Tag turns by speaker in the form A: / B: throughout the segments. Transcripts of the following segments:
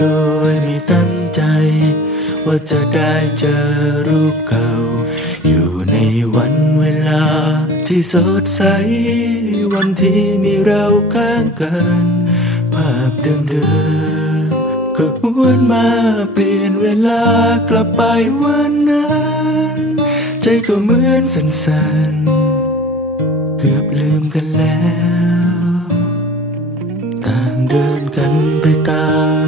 A: โดยมีตั้งใจ ว่าจะได้เจอรูปเก่า อยู่ในวันเวลาที่สดใส วันที่มีเราข้างกัน ภาพเดิมๆก็หวนมาเปลี่ยนเวลากลับไปวันนั้น ใจก็เหมือนสันสันเกือบลืมกันแล้ว ต่างเดินกันไปตาม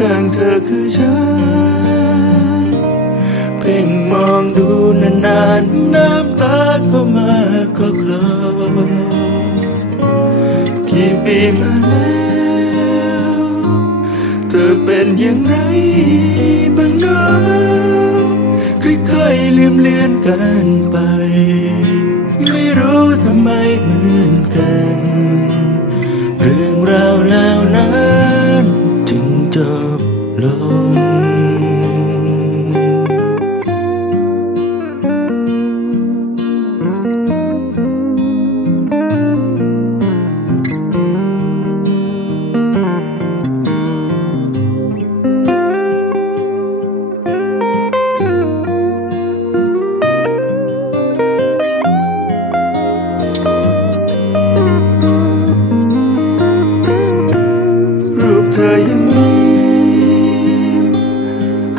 A: ข้างเธอคือฉัน เพ่งมองดูนานๆ น้ำตาก็มาก็คลอกี่ปีมาแล้วเธอเป็นอย่างไรบ้างนะค่อยๆลืมเลือนกันไป ไม่รู้ทำไมเหมือน บลง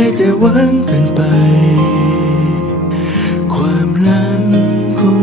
A: ได้แต่หวังกันไป ความหลังคง